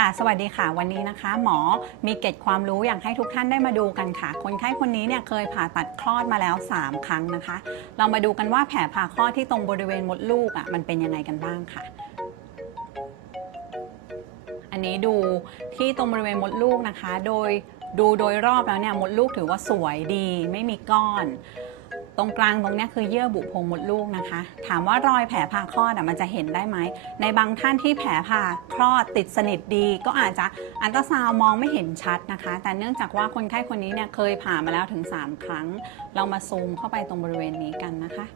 ค่ะ สวัสดีค่ะ วันนี้นะคะ หมอมีเกร็ดความรู้อยากให้ทุกท่านได้มาดูกันค่ะ คนไข้คนนี้เนี่ยเคยผ่าตัดคลอดมาแล้ว 3 ครั้งนะคะ เรามาดูกันว่าแผลผ่าคลอดที่ตรงบริเวณมดลูกอะมันเป็นยังไงกันบ้างค่ะ อันนี้ดูที่ตรงบริเวณมดลูกนะคะ โดยดูโดยรอบแล้วเนี่ยมดลูกถือว่าสวยดี ไม่มีก้อน ตรงกลางตรงนี้คือเยื่อบุโพรงมดลูกนะคะ ถามว่ารอยแผลผ่าคลอดอะมันจะเห็นได้ไหม ในบางท่านที่แผลผ่าคลอดติดสนิทดี ก็อาจจะอันตราซาวมองไม่เห็นชัดนะคะ แต่เนื่องจากว่าคนไข้คนนี้เนี่ยเคยผ่ามาแล้วถึง 3 ครั้ง เรามาซูมเข้าไปตรงบริเวณนี้กันนะคะ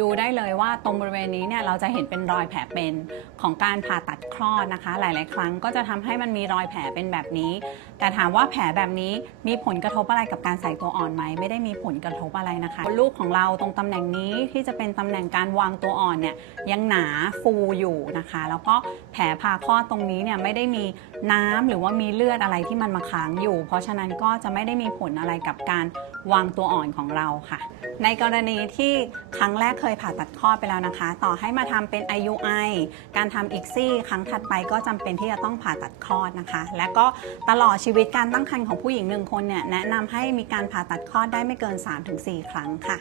ดูได้เลยว่าตรงบริเวณนี้เนี่ยเราจะเห็นเป็นรอยแผลเป็นของการผ่าตัดคลอดนะคะ หลาย ๆ ครั้งก็จะทำให้มันมีรอยแผลเป็นแบบนี้ แต่ถามว่าแผลแบบนี้มีผลกระทบอะไรกับการใส่ตัวอ่อนไหมไม่ได้มีผลกระทบอะไรนะคะลูกของเราตรงตำแหน่งนี้ที่จะเป็นตำแหน่งการวางตัวอ่อนเนี่ยยังหนาฟูอยู่นะคะ แล้วก็แผลผ่าคลอดตรงนี้เนี่ยไม่ได้มีน้ำหรือว่ามีเลือดอะไรที่มันมาค้างอยู่ เพราะฉะนั้นก็จะไม่ได้มีผลอะไรกับการวางตัวอ่อนของเราค่ะ ในกรณีที่ครั้งแรกเคยผ่าตัดคลอดไปแล้วนะคะ ต่อให้มาทำเป็น IUI การทำอีกซี่ครั้งถัดไปก็จำเป็นที่จะต้องผ่าตัดคลอดนะคะ และก็ตลอดชีวิตการตั้งครรภ์ของผู้หญิงหนึ่งคนเนี่ยแนะนำให้มีการผ่าตัดคลอดได้ไม่เกิน 3-4 ครั้งค่ะ